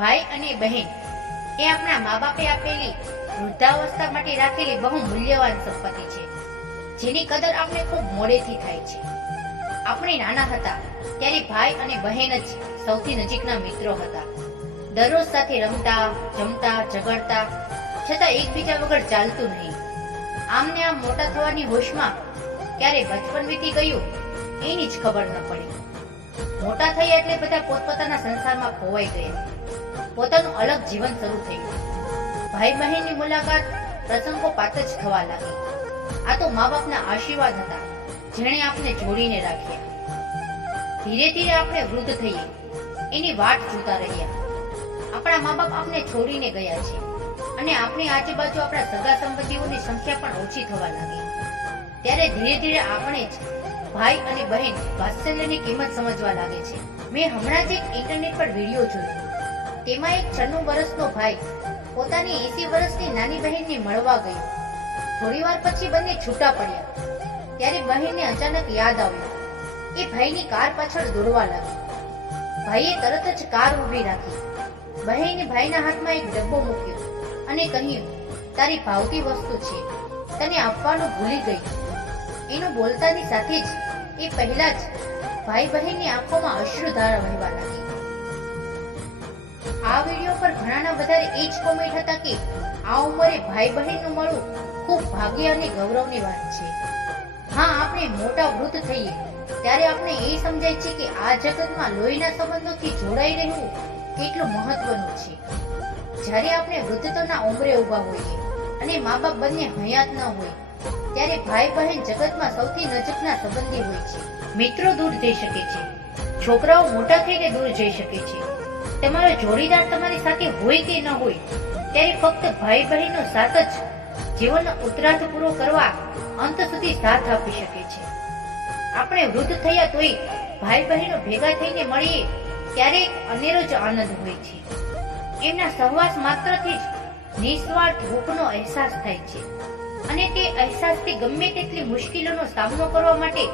ભાઈ અને બહેન એ આપણા મા બાપે આપેલી વૃદ્ધાવસ્થા માટે રાખેલી બહુ મૂલ્યવાન સંપત્તિ છે, જેની કદર આપણે ખૂબ મોડેથી થાય છે. આપણે નાના હતા ત્યારે ભાઈ અને બહેન જ સૌથી નજીકના મિત્રો હતા. દરરોજ સાથે રમતા, જમતા, ઝઘડતા, છતાં એકબીજા વગર ચાલતું નહીં. આમને આમ મોટા થવાની હોશમાં ક્યારે બચપન વીતી ગયું એની જ ખબર ન પડી. મોટા થયા એટલે બધા પોતપોતાના સંસારમાં ખોવાઈ ગયા, પોતાનું અલગ જીવન શરૂ થયું. ભાઈ બહેનની મુલાકાત પ્રસંગોપાત જ થવા લાગી. આ તો મા બાપના આશીર્વાદ હતા, જેણે આપણે જોડીને રાખ્યા. ધીરે ધીરે આપણે વૃદ્ધ થઈએ એની વાટ જોતા રહ્યા. આપણા મા બાપ આપણે છોડીને ગયા છે અને આપણી આજુબાજુ આપણા સગા સંબંધીઓની સંખ્યા પણ ઓછી થવા લાગી. ત્યારે ધીરે ધીરે આપણે જ ભાઈ અને બહેન વાત્સલ્યની કિંમત સમજવા લાગે છે. મેં હમણાં જ એક ઇન્ટરનેટ પર વિડીયો જોયો. તેમાં એક 96 વર્ષનો ભાઈ પોતાની 80 વર્ષની નાની બહેનને મળવા ગયો. થોડી વાર પછી બંને છૂટા પડ્યા. ત્યારે બહેનને અચાનક યાદ આવ્યું. એ ભાઈની કાર પાછળ દોડવા લાગી. ભાઈએ તરત જ કાર ઊભી રાખી. બહેને ભાઈના હાથમાં એક ડબ્બો મૂક્યો અને કહ્યું, તારી ભાવતી વસ્તુ છે, તને આપવાનું ભૂલી ગઈ. એનું બોલતાની સાથે જ એ પહેલા જ ભાઈ બહેનની આંખોમાં અશ્રુધારા વહેવા લાગી. આ વિડીયો પર ઘણાના વધારે એ જ કોમેન્ટ હતા કે આ ઉંમરે ભાઈ બહેનનું મળવું ખૂબ ભાગ્ય અને ગૌરવની વાત છે. હા, આપણે મોટા વૃદ્ધ થઈએ ત્યારે આપણે એ સમજાય છે કે આ જગતમાં લોહીના સંબંધોથી જોડાઈ રહેવું કેટલું મહત્વનું છે. જ્યારે આપણે વૃદ્ધતાના ઉંમરે ઊભા હોઈએ અને મા બાપ બંને હયાત ન હોય, ત્યારે ભાઈ બહેન જગતમાં સૌથી નજીકના સંબંધી હોય છે. મિત્રો દૂર જઈ શકે છે, છોકરાઓ મોટા થઈને દૂર જઈ શકે છે. તમારો જોડીદાર તમારી સાથે હોય કે ન હોય, ત્યારે ફક્ત ભાઈ બહેનનો સાથ જ જીવનનો ઉત્તરાર્ધ પૂરો કરવા અંત સુધી સાથ આપી શકે છે. આપણે વૃદ્ધ થયા તોય ભાઈ બહેનો ભેગા થઈને મળીએ ત્યારે અનેરો જ આનંદ હોય છે. એમના સહવાસ માત્રથી જ નિસ્વાર્થ ભૂખનો અહેસાસ થાય છે અને તે અહેસાસથી ગમે તેટલી મુશ્કેલીઓનો સામનો કરવા માટે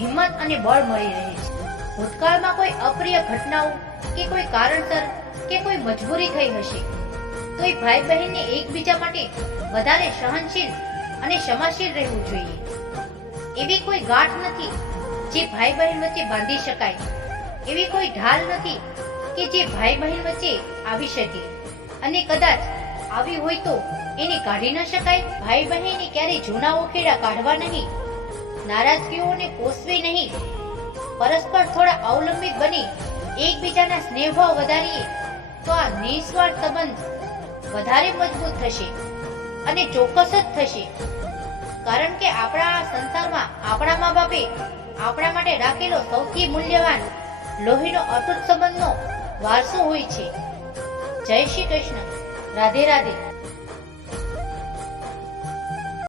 હિંમત અને બળ મળી રહે છે. ભૂતકાળમાં કોઈ અપ્રિય ઘટનાઓ કે કોઈ કારણસર કે કોઈ મજબૂરી થઈ હશે, તો એ ભાઈ બહેનને એકબીજા માટે વધારે સહનશીલ અને ક્ષમાશીલ રહેવું જોઈએ. એવી કોઈ ગાંઠ નથી જે ભાઈ બહેન વચ્ચે બાંધી શકાય, એવી કોઈ ઢાલ નથી કે જે ભાઈ બહેન વચ્ચે આવી શકે, અને કદાચ આવી હોય તો એને કાઢી ન શકાય. ભાઈ બહેને ક્યારેય જૂના ઓખેડા કાઢવા નહીં, નારાજગીઓને પોષવી નહીં. પરસ્પર થોડા અવલંબિત બની એકબીજાના સ્નેહભાવ વધારીએ તો આ નિસ્વાર્થ સંબંધ વધારે મજબૂત થશે અને ચોક્કસ જ થશે. કારણ કે આપણા સંસારમાં આપણા મા બાપે આપણા માટે રાખેલો સૌથી મૂલ્યવાન લોહીનો અતૂટ સંબંધનો વારસો હોય છે. જય શ્રી કૃષ્ણ. રાધે રાધે.